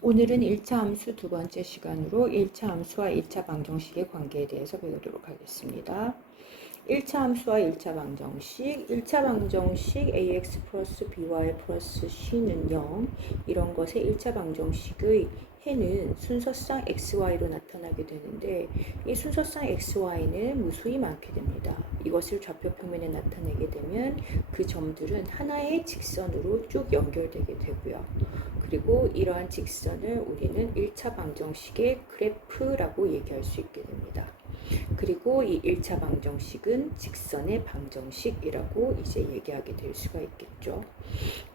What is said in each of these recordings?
오늘은 1차 함수 두 번째 시간으로 1차 함수와 1차 방정식의 관계에 대해서 배우도록 하겠습니다. 1차 함수와 1차 방정식, 1차 방정식 ax 플러스 by 플러스 c는 0 이런 것의 1차 방정식의 해는 순서상 xy로 나타나게 되는데 이 순서상 xy는 무수히 많게 됩니다. 이것을 좌표 평면에 나타내게 되면 그 점들은 하나의 직선으로 쭉 연결되게 되고요. 그리고 이러한 직선을 우리는 1차 방정식의 그래프라고 얘기할 수 있게 됩니다. 그리고 이 1차 방정식은 직선의 방정식이라고 이제 얘기하게 될 수가 있겠죠.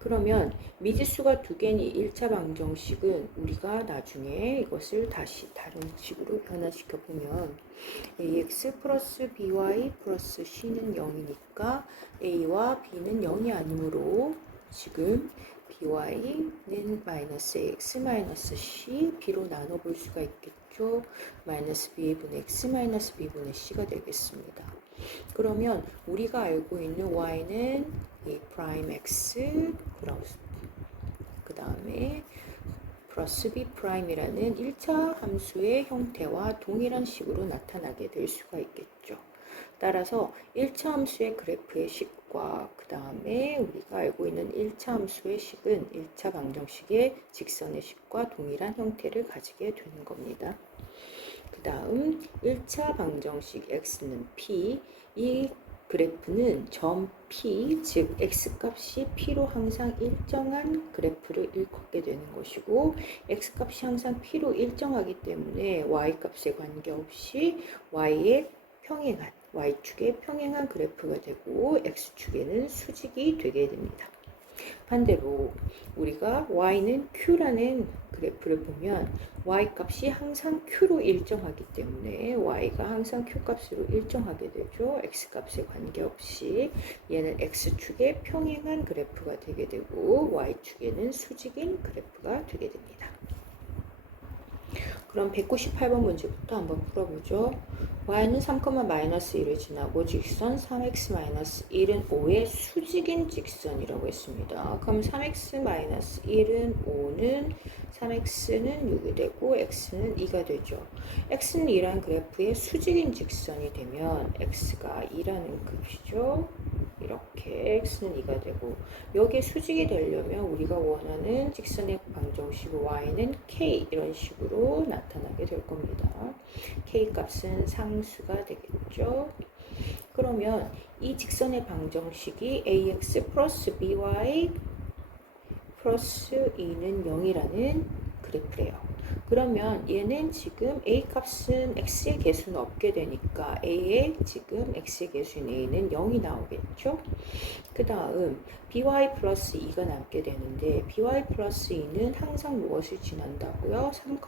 그러면 미지수가 두 개인 이 1차 방정식은 우리가 나중에 이것을 다시 다른 식으로 변화시켜 보면 ax 플러스 by 플러스 c는 0이니까 a와 b는 0이 아니므로 지금 by는 마이너스 x 마이너스 c b로 나눠볼 수가 있겠죠. 마이너스 b분의 x 마이너스 b분의 c가 되겠습니다. 그러면 우리가 알고 있는 y는 a 프라임 x 플러스 그 다음에 플러스 b 프라임이라는 1차 함수의 형태와 동일한 식으로 나타나게 될 수가 있겠죠. 따라서 1차 함수의 그래프의 식과 그 다음에 우리가 알고 있는 1차 함수의 식은 1차 방정식의 직선의 식과 동일한 형태를 가지게 되는 겁니다. 그 다음 1차 방정식 x는 p, 이 그래프는 점 p, 즉 x값이 p로 항상 일정한 그래프를 일컫게 되는 것이고 x값이 항상 p로 일정하기 때문에 y값에 관계없이 y의 평행한 y축에 평행한 그래프가 되고 x축에는 수직이 되게 됩니다. 반대로 우리가 y는 q라는 그래프를 보면 y값이 항상 q로 일정하기 때문에 y가 항상 q값으로 일정하게 되죠. x값에 관계없이 얘는 x축에 평행한 그래프가 되게 되고 y축에는 수직인 그래프가 되게 됩니다. 그럼 198번 문제부터 한번 풀어보죠. y는 3, 마이너스 1을 지나고 직선 3x 1은 5의 수직인 직선이라고 했습니다. 그럼 3x 1은 5는 3x는 6이 되고 x는 2가 되죠. x는 2란 그래프의 수직인 직선이 되면 x가 2라는 값이죠. 이렇게 x는 2가 되고 여기에 수직이 되려면 우리가 원하는 직선의 방정식 y는 k 이런 식으로 나타나게 될 겁니다. k 값은 상수가 되겠죠. 그러면 이 직선의 방정식이 ax 플러스 by 플러스 2는 0이라는 그래프래요. 그러면 얘는 지금 a 값은 x의 개수는 없게 되니까 a의 지금 x의 개수인 a는 0이 나오겠죠. 그 다음 by 플러스 2가 남게 되는데 by 플러스 2는 항상 무엇을 지난다고요? 3,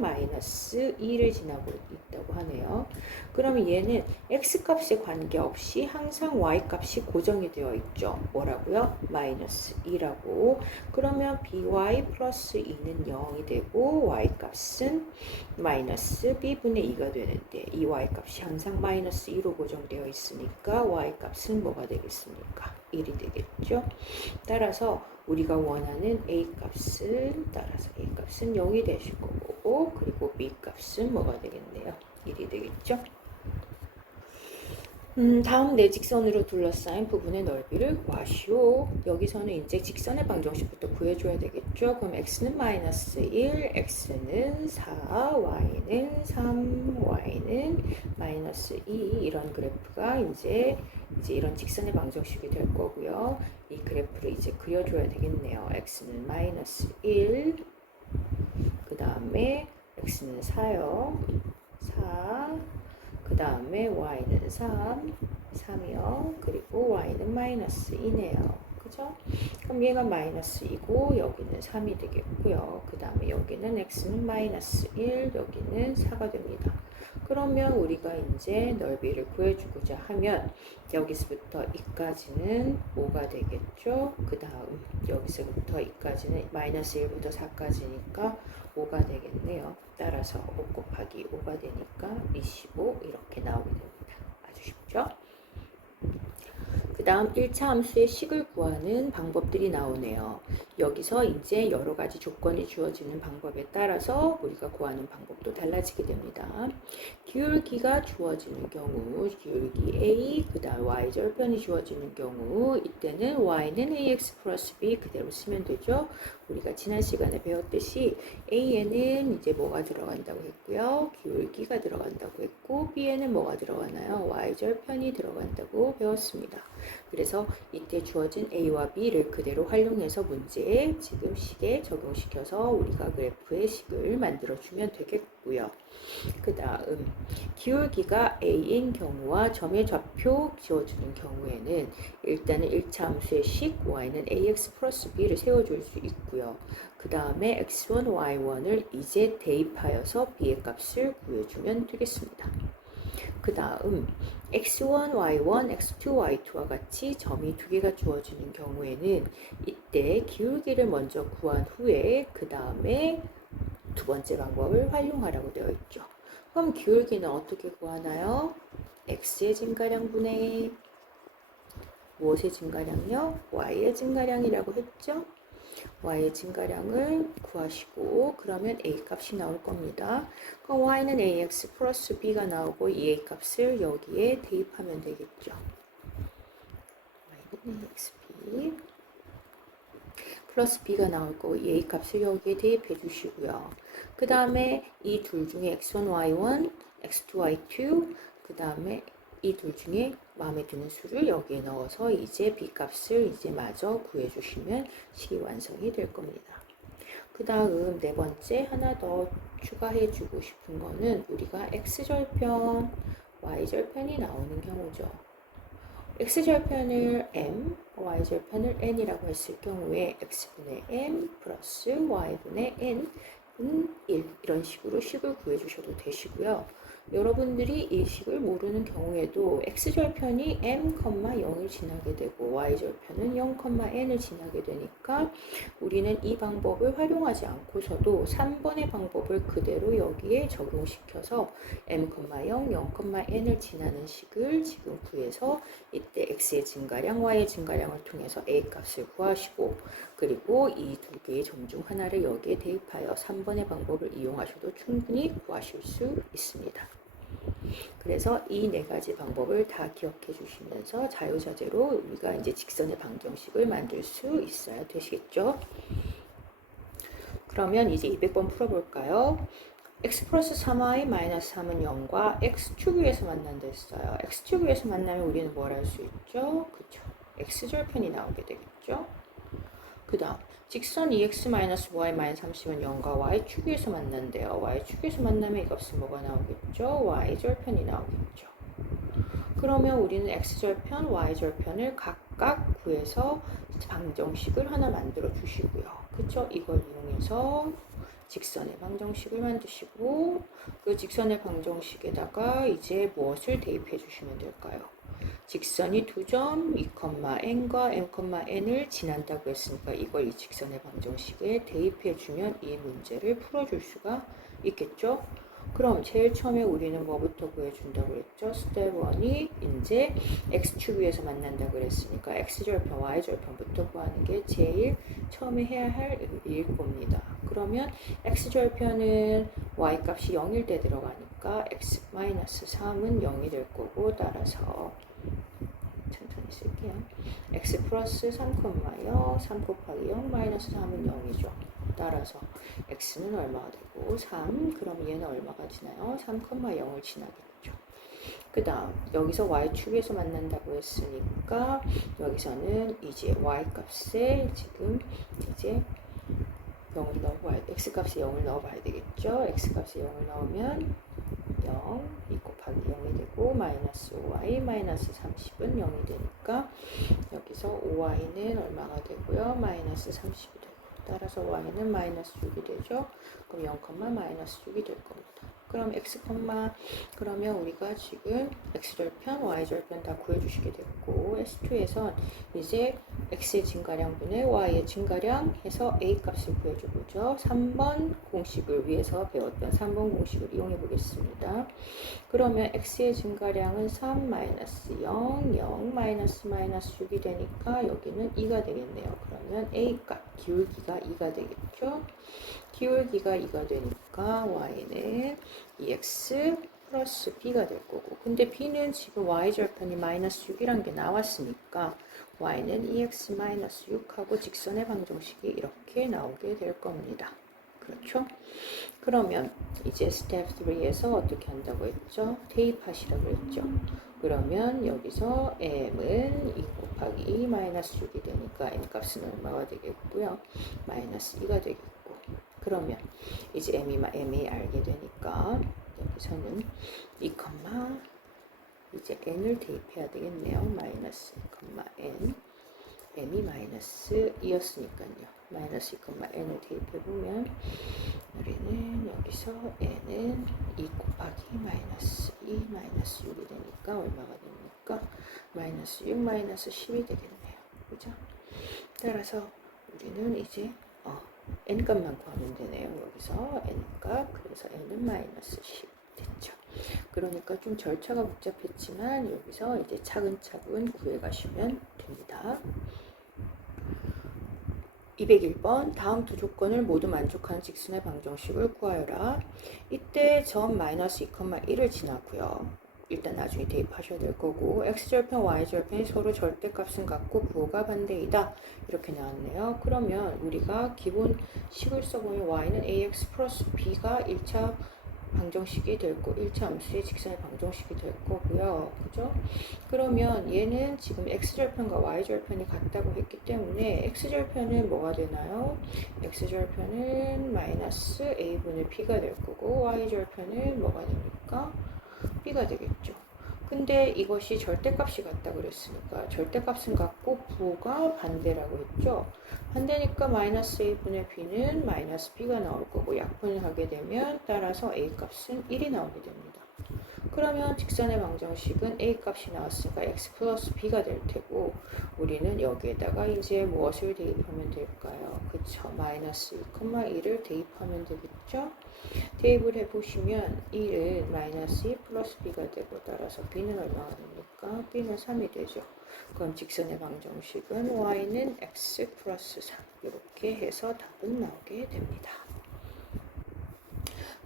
마이너스 2를 지나고 있다고 하네요. 그러면 얘는 x값에 관계없이 항상 y값이 고정이 되어 있죠. 뭐라고요? 마이너스 2라고. 그러면 by 플러스 2는 0이 되고 y값은 마이너스 b분의 2가 되는데 이 y값이 항상 마이너스 2로 고정되어 있으니까 y값은 뭐가 되겠습니까? 1이 되겠죠. 따라서 우리가 원하는 a값은 0이 되실 거고 그리고 b값은 뭐가 되겠네요? 1이 되겠죠. 다음 네 직선으로 둘러싸인 부분의 넓이를 구하시오. 여기서는 이제 직선의 방정식부터 구해줘야 되겠죠. 그럼 x는 마이너스 1, x는 4, y는 3, y는 마이너스 2 이런 그래프가 이제 이런 직선의 방정식이 될 거고요. 이 그래프를 이제 그려줘야 되겠네요. x는 마이너스 1, 그 다음에 x는 4요. 4, 그 다음에 y는 3이요. 그리고 y는 마이너스 2네요. 그죠? 그럼 얘가 마이너스 2고 여기는 3이 되겠고요. 그 다음에 여기는 x는 마이너스 1, 여기는 4가 됩니다. 그러면 우리가 이제 넓이를 구해주고자 하면 여기서부터 이까지는 5가 되겠죠. 그 다음 여기서부터 이까지는 마이너스 1부터 4까지니까 5가 되겠네요. 따라서 5 곱하기 5가 되니까 25 이렇게 나오게 됩니다. 아주 쉽죠? 그 그 다음 1차 함수의 식을 구하는 방법들이 나오네요. 여기서 이제 여러 가지 조건이 주어지는 방법에 따라서 우리가 구하는 방법도 달라지게 됩니다. 기울기가 주어지는 경우, 기울기 A, 그 다음 y절편이 주어지는 경우, 이때는 y는 ax 플러스 b 그대로 쓰면 되죠. 우리가 지난 시간에 배웠듯이 A에는 이제 뭐가 들어간다고 했고요. 기울기가 들어간다고 했고, B에는 뭐가 들어가나요? y절편이 들어간다고 배웠습니다. 그래서 이때 주어진 A와 B를 그대로 활용해서 문제에 지금 식에 적용시켜서 우리가 그래프의 식을 만들어주면 되겠고요. 그 다음 기울기가 A인 경우와 점의 좌표 지어주는 경우에는 일단은 1차 함수의 식 y는 ax 플러스 b를 세워줄 수 있고요. 그 다음에 x1, y1을 이제 대입하여서 b의 값을 구해주면 되겠습니다. 그 다음 x1, y1, x2, y2와 같이 점이 두 개가 주어지는 경우에는 이때 기울기를 먼저 구한 후에 그 다음에 두 번째 방법을 활용하라고 되어 있죠. 그럼 기울기는 어떻게 구하나요? x의 증가량분의 무엇의 증가량이요? y의 증가량이라고 했죠? y의 증가량을 구하시고 그러면 a 값이 나올 겁니다. 그럼 y는 ax 플러스 b가 나오고 이 a 값을 여기에 대입하면 되겠죠. y는 ax b 플러스 b가 나올 거고 이 a 값을 여기에 대입해 주시고요. 그 다음에 이 둘 중에 x1, y1, x2, y2 그 다음에 이 둘 중에 마음에 드는 수를 여기에 넣어서 이제 b 값을 이제 마저 구해 주시면 식이 완성이 될 겁니다. 그 다음 네 번째 하나 더 추가해 주고 싶은 거는 우리가 x절편, y절편이 나오는 경우죠. x절편을 m, y절편을 n이라고 했을 경우에 x분의 m 플러스 y분의 n은 1 이런 식으로 식을 구해주셔도 되시고요. 여러분들이 이 식을 모르는 경우에도 x절편이 m, 0을 지나게 되고 y절편은 0, n을 지나게 되니까 우리는 이 방법을 활용하지 않고서도 3번의 방법을 그대로 여기에 적용시켜서 m, 0, 0, n을 지나는 식을 지금 구해서 이때 x의 증가량, y의 증가량을 통해서 a 값을 구하시고 그리고 이 두 개의 점 중 하나를 여기에 대입하여 3번의 방법을 이용하셔도 충분히 구하실 수 있습니다. 그래서 이 네 가지 방법을 다 기억해 주시면서 자유자재로 우리가 이제 직선의 방정식을 만들 수 있어야 되시겠죠. 그러면 이제 200번 풀어볼까요? x 플러스 3y 마이너스 3은 0과 x축위에서 만난다 했어요. x축위에서 만나면 우리는 뭘 할 수 있죠? 그쵸. x절편이 나오게 되겠죠. 그 다음 직선 2x-y-30은 0과 y축위에서 만난대요. y축위에서 만나면 이 값은 뭐가 나오겠죠? y절편이 나오겠죠. 그러면 우리는 x절편, y절편을 각각 구해서 방정식을 하나 만들어 주시고요. 그쵸? 이걸 이용해서 직선의 방정식을 만드시고 그 직선의 방정식에다가 이제 무엇을 대입해 주시면 될까요? 직선이 두 점 2,n과 m,n을 지난다고 했으니까 이걸 이 직선의 방정식에 대입해 주면 이 문제를 풀어줄 수가 있겠죠. 그럼 제일 처음에 우리는 뭐부터 구해준다고 했죠? 스텝 1이 이제 x축위에서 만난다고 그랬으니까 x절편, y절편부터 구하는 게 제일 처음에 해야 할 일일 겁니다. 그러면 x절편은 y값이 0일 때 들어가니까 x-3은 0이 될 거고 따라서 천천히 쓸게요. x 플러스 3,0 3 곱하기 0 마이너스 3은 0이죠. 따라서 x는 얼마가 되고 3 그럼 얘는 얼마가 지나요? 3,0을 지나겠죠. 그 다음 여기서 y축에서 만난다고 했으니까 여기서는 이제 y 값에 지금 이제 0을 넣어봐야 x값에 0을 넣어봐야 되겠죠. x값에 0을 넣으면 0, 2 곱하기 0이 되고 마이너스 5y 마이너스 30은 0이 되니까 여기서 5y는 얼마가 되고요. 마이너스 30이 되고 따라서 y는 마이너스 6이 되죠. 그럼 0, 마이너스 6이 될 겁니다. 그럼 x, 그러면 우리가 지금 x절편, y절편 다 구해주시게 됐고 S2에선 이제 x의 증가량분의 y의 증가량 해서 a 값을 구해줘보죠. 3번 공식을 위해서 배웠던 3번 공식을 이용해 보겠습니다. 그러면 x의 증가량은 3 마이너스 0, 0 마이너스 6이 되니까 여기는 2가 되겠네요. 그러면 a 값, 기울기가 2가 되겠죠. 기울기가 2가 되니까 y는 2x 플러스 b가 될 거고, 근데 b는 지금 y절편이 마이너스 6이란 게 나왔으니까 y는 2x 마이너스 6하고 직선의 방정식이 이렇게 나오게 될 겁니다. 그렇죠? 그러면 이제 스텝 3에서 어떻게 한다고 했죠? 대입하시라고 했죠. 그러면 여기서 m은 2 곱하기 2 마이너스 6이 되니까 m 값은 얼마가 되겠고요? 마이너스 2가 되겠고, 그러면 이제 m이 알게 되니까 여기서는 2, 이제 n을 대입해야 되겠네요. 마이너스 2, n, m이 마이너스 2였으니까요. 마이너스 2, n을 대입해보면 우리는 여기서 n은 2 곱하기 마이너스 2, 마이너스 6이 되니까 얼마가 됩니까? 마이너스 6, 마이너스 10이 되겠네요. 그죠? 따라서 우리는 이제 n 값만 구하면 되네요. 여기서 n 값, 그래서 n은 마이너스 10 됐죠. 그러니까 좀 절차가 복잡했지만 여기서 이제 차근차근 구해 가시면 됩니다. 201번 다음 두 조건을 모두 만족하는 직선의 방정식을 구하여라. 이때 점 마이너스 2,1을 지나고요. 일단 나중에 대입하셔야 될 거고, x절편, y절편이 서로 절대값은 같고 부호가 반대이다. 이렇게 나왔네요. 그러면 우리가 기본 식을 써보면 y는 ax 플러스 b가 1차 방정식이 될 거, 1차 함수의 직선의 방정식이 될 거고요. 그죠? 그러면 얘는 지금 x절편과 y절편이 같다고 했기 때문에 x절편은 뭐가 되나요? x절편은 마이너스 a분의 b가 될 거고, y절편은 뭐가 됩니까? b가 되겠죠. 근데 이것이 절대값이 같다 그랬으니까 절대값은 같고 부호가 반대라고 했죠. 반대니까 마이너스 a분의 b는 마이너스 b가 나올 거고, 약분을 하게 되면 따라서 a 값은 1이 나오게 됩니다. 그러면 직선의 방정식은 a 값이 나왔으니까 x 플러스 b가 될 테고, 우리는 여기에다가 이제 무엇을 대입하면 될까요? 그쵸, 마이너스 2,2를 대입하면 되겠죠. 대입을 해보시면 1은 마이너스 2 플러스 b가 되고, 따라서 b는 얼마가 됩니까? b는 3이 되죠. 그럼 직선의 방정식은 y는 x 플러스 3 이렇게 해서 답은 나오게 됩니다.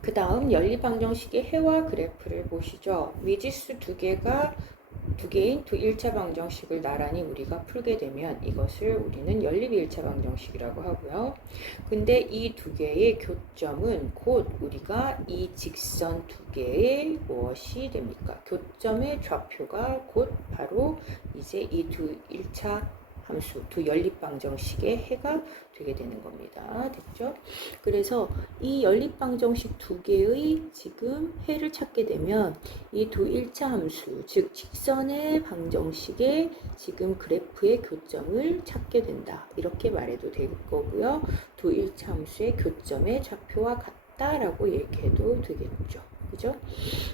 그 다음 연립방정식의 해와 그래프를 보시죠. 미지수 두 개인 두 1차 방정식을 나란히 우리가 풀게 되면 이것을 우리는 연립 1차 방정식이라고 하고요. 근데 이 두 개의 교점은 곧 우리가 이 직선 두 개의 무엇이 됩니까? 교점의 좌표가 곧 바로 이제 이 두 1차 함수, 두 연립방정식의 해가 되게 되는 겁니다. 됐죠? 그래서 이 연립방정식 두 개의 지금 해를 찾게 되면 이 두 1차 함수, 즉 직선의 방정식의 지금 그래프의 교점을 찾게 된다. 이렇게 말해도 될 거고요. 두 1차 함수의 교점의 좌표와 같다라고 얘기해도 되겠죠. 그죠?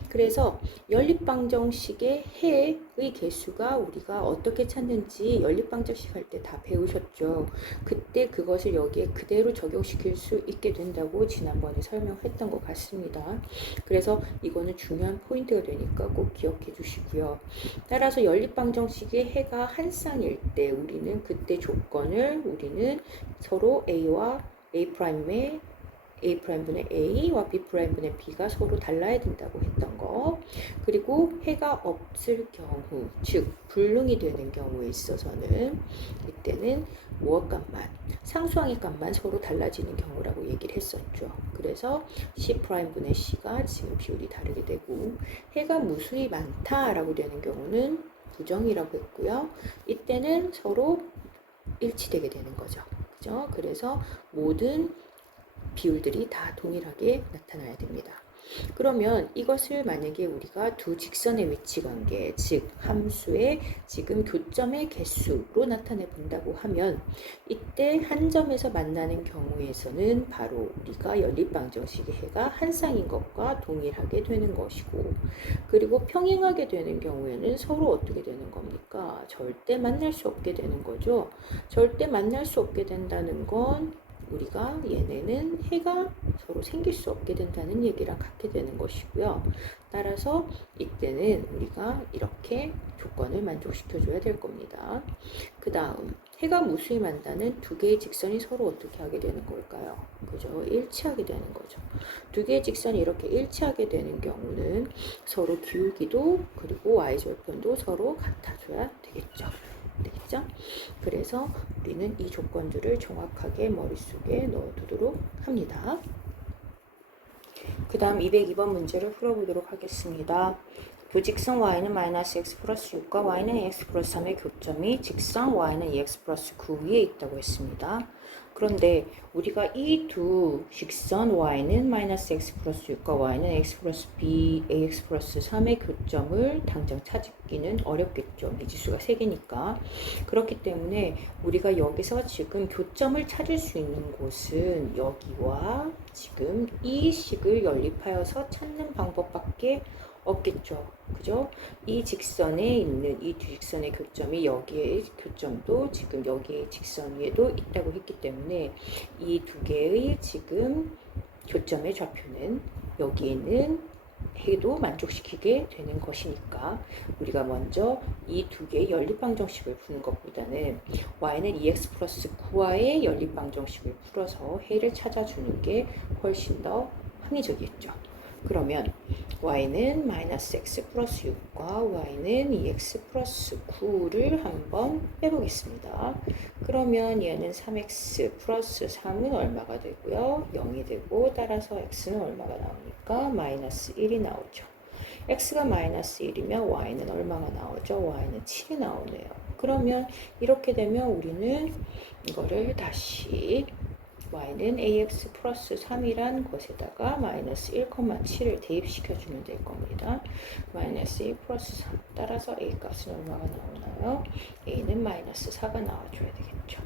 그래서 연립방정식의 해의 개수가 우리가 어떻게 찾는지 연립방정식 할 때 다 배우셨죠. 그때 그것을 여기에 그대로 적용시킬 수 있게 된다고 지난번에 설명했던 것 같습니다. 그래서 이거는 중요한 포인트가 되니까 꼭 기억해 주시고요. 따라서 연립방정식의 해가 한 쌍일 때 우리는 그때 조건을 우리는 서로 A와 A'의 A'분의 A와 B'분의 B가 서로 달라야 된다고 했던 거, 그리고 해가 없을 경우, 즉 불능이 되는 경우에 있어서는 이때는 무엇 값만, 상수항의 값만 서로 달라지는 경우라고 얘기를 했었죠. 그래서 C'분의 C가 지금 비율이 다르게 되고, 해가 무수히 많다라고 되는 경우는 부정이라고 했고요. 이때는 서로 일치되게 되는 거죠. 그죠? 그래서 모든 비율들이 다 동일하게 나타나야 됩니다. 그러면 이것을 만약에 우리가 두 직선의 위치 관계, 즉 함수의 지금 교점의 개수로 나타내 본다고 하면 이때 한 점에서 만나는 경우에서는 바로 우리가 연립방정식의 해가 한 쌍인 것과 동일하게 되는 것이고, 그리고 평행하게 되는 경우에는 서로 어떻게 되는 겁니까? 절대 만날 수 없게 되는 거죠. 절대 만날 수 없게 된다는 건 우리가 얘네는 해가 서로 생길 수 없게 된다는 얘기랑 같게 되는 것이고요. 따라서 이때는 우리가 이렇게 조건을 만족시켜 줘야 될 겁니다. 그 다음 해가 무수히만다는 두 개의 직선이 서로 어떻게 하게 되는 걸까요? 그죠? 일치하게 되는 거죠. 두 개의 직선이 이렇게 일치하게 되는 경우는 서로 기울기도 그리고 y절편도 서로 같아줘야 되겠죠. 그래서 우리는 이 조건들을 정확하게 머릿속에 넣어두도록 합니다. 그 다음 202번 문제를 풀어보도록 하겠습니다. 두 직선 y는 마이너스 x 플러스 6과 y는 ax 플러스 3의 교점이 직선 y는 2x 플러스 9 위에 있다고 했습니다. 그런데 우리가 이 두 직선 y는 마이너스 x 플러스 6과 y는 x 플러스 b, ax 플러스 3의 교점을 당장 찾기는 어렵겠죠. 미지수가 3개니까. 그렇기 때문에 우리가 여기서 지금 교점을 찾을 수 있는 곳은 여기와 지금 이 식을 연립하여서 찾는 방법밖에 없겠죠. 그죠? 이 직선에 있는 이 두 직선의 교점이 여기에 교점도 지금 여기에 직선 위에도 있다고 했기 때문에 이 두 개의 지금 교점의 좌표는 여기에는 해도 만족시키게 되는 것이니까 우리가 먼저 이 두 개의 연립방정식을 푸는 것보다는 y는 2x 플러스 9와의 연립방정식을 풀어서 해를 찾아주는 게 훨씬 더 합리적이겠죠. 그러면 y는 마이너스 x 플러스 6과 y는 2x 플러스 9를 한번 빼보겠습니다. 그러면 얘는 3x 플러스 3은 얼마가 되고요? 0이 되고 따라서 x는 얼마가 나오니까 마이너스 1이 나오죠. x가 마이너스 1이면 y는 얼마가 나오죠? y는 7이 나오네요. 그러면 이렇게 되면 우리는 이거를 다시 y는 ax 플러스 3이란 것에다가 마이너스 1,7을 대입시켜주면 될 겁니다. 마이너스 1 플러스 3 따라서 a 값은 얼마가 나오나요? a는 마이너스 4가 나와줘야 되겠죠.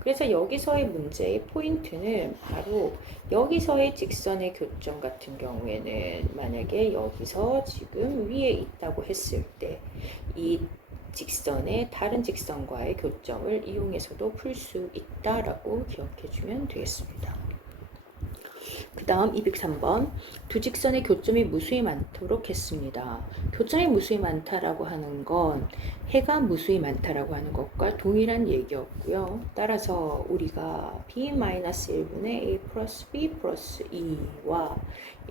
그래서 여기서의 문제의 포인트는 바로 여기서의 직선의 교점 같은 경우에는 만약에 여기서 지금 위에 있다고 했을 때 이 직선의 다른 직선과의 교점을 이용해서도 풀 수 있다라고 기억해주면 되겠습니다. 그 다음 203번 두 직선의 교점이 무수히 많도록 했습니다. 교점이 무수히 많다라고 하는 건 해가 무수히 많다라고 하는 것과 동일한 얘기였고요. 따라서 우리가 b-1분의 a 플러스 b 플러스 2와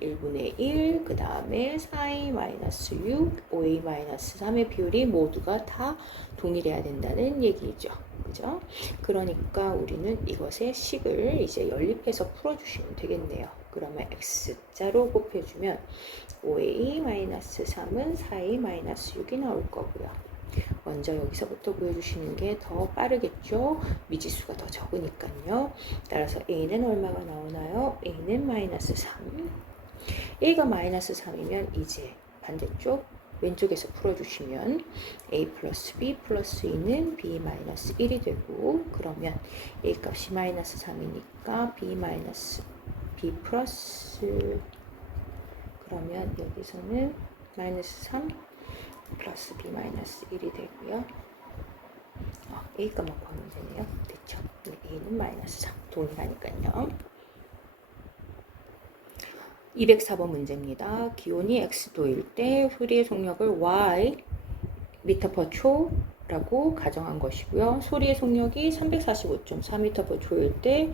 1분의 1, 그 다음에 4a-6, 5a-3의 비율이 모두가 다 동일해야 된다는 얘기죠. 그죠? 그러니까 우리는 이것의 식을 이제 연립해서 풀어주시면 되겠네요. 그러면 x자로 곱해주면 5a-3은 4a-6이 나올 거고요. 먼저 여기서부터 구해주시는 게 더 빠르겠죠? 미지수가 더 적으니까요. 따라서 a는 얼마가 나오나요? a는 마이너스 3. a가 마이너스 3이면 이제 반대쪽 왼쪽에서 풀어주시면 a 플러스 b 플러스 2는 b 마이너스 1이 되고, 그러면 a 값이 마이너스 3이니까 b 마이너스 b 플러스, 그러면 여기서는 마이너스 3 플러스 b 마이너스 1이 되고요. a 값만 구하면 되네요. 됐죠? a는 마이너스 3 동일하니까요. 204번 문제입니다. 기온이 x도일 때 소리의 속력을 y m/초라고 가정한 것이고요. 소리의 속력이 345.4m/초일 때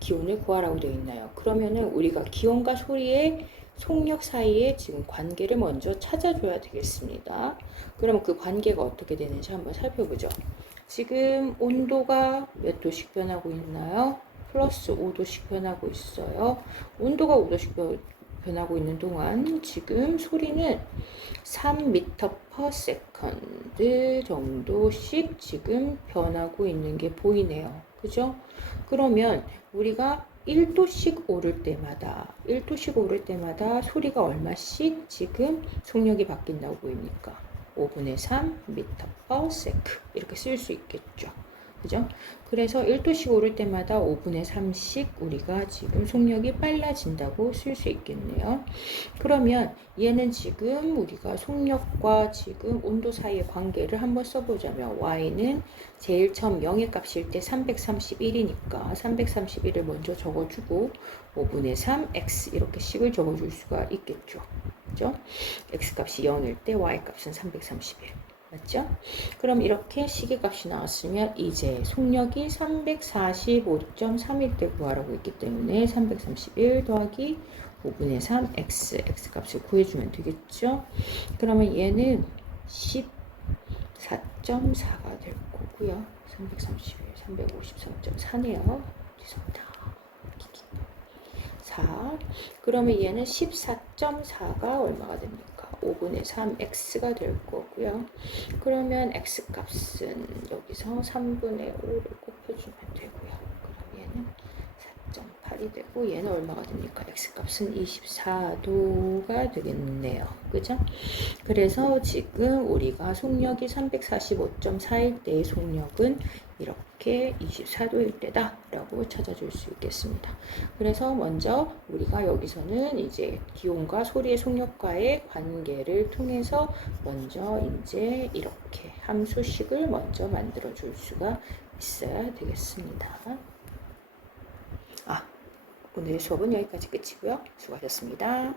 기온을 구하라고 되어 있나요? 그러면은 우리가 기온과 소리의 속력 사이에 지금 관계를 먼저 찾아줘야 되겠습니다. 그러면 그 관계가 어떻게 되는지 한번 살펴보죠. 지금 온도가 몇 도씩 변하고 있나요? 플러스 5도씩 변하고 있어요. 온도가 5도씩 변하고 있는 동안 지금 소리는 3m/s 정도씩 지금 변하고 있는 게 보이네요. 그죠? 그러면 우리가 1도씩 오를 때마다 소리가 얼마씩 지금 속력이 바뀐다고 보입니까? 5분의 3 미터 per sec 이렇게 쓸 수 있겠죠. 그죠? 그래서 1도씩 오를 때마다 5분의 3씩 우리가 지금 속력이 빨라진다고 쓸 수 있겠네요. 그러면 얘는 지금 우리가 속력과 지금 온도 사이의 관계를 한번 써보자면 y는 제일 처음 0의 값일 때 331이니까 331을 먼저 적어주고 5분의 3 x 이렇게 식을 적어줄 수가 있겠죠. 그죠? x 값이 0일 때 y 값은 331. 맞죠? 그럼 이렇게 시계값이 나왔으면 이제 속력이 345.3일 때 구하라고 했기 때문에 331 더하기 5분의 3 x 값을 구해주면 되겠죠? 그러면 얘는 14.4가 될 거고요. 331, 353.4네요. 죄송합니다. 4. 그러면 얘는 14.4가 얼마가 됩니까? 5분의 3x가 될 거고요. 그러면 x값은 여기서 3분의 5를 곱해주면 되고요. 그럼 얘는 4.8이 되고 얘는 얼마가 됩니까? x값은 24도가 되겠네요. 그죠? 그래서 지금 우리가 속력이 345.4일 때의 속력은 이렇게 24도일 때다 라고 찾아줄 수 있겠습니다. 그래서 먼저 우리가 여기서는 이제 기온과 소리의 속력과의 관계를 통해서 먼저 이제 이렇게 함수식을 먼저 만들어 줄 수가 있어야 되겠습니다. 오늘 수업은 여기까지 끝이고요. 수고하셨습니다.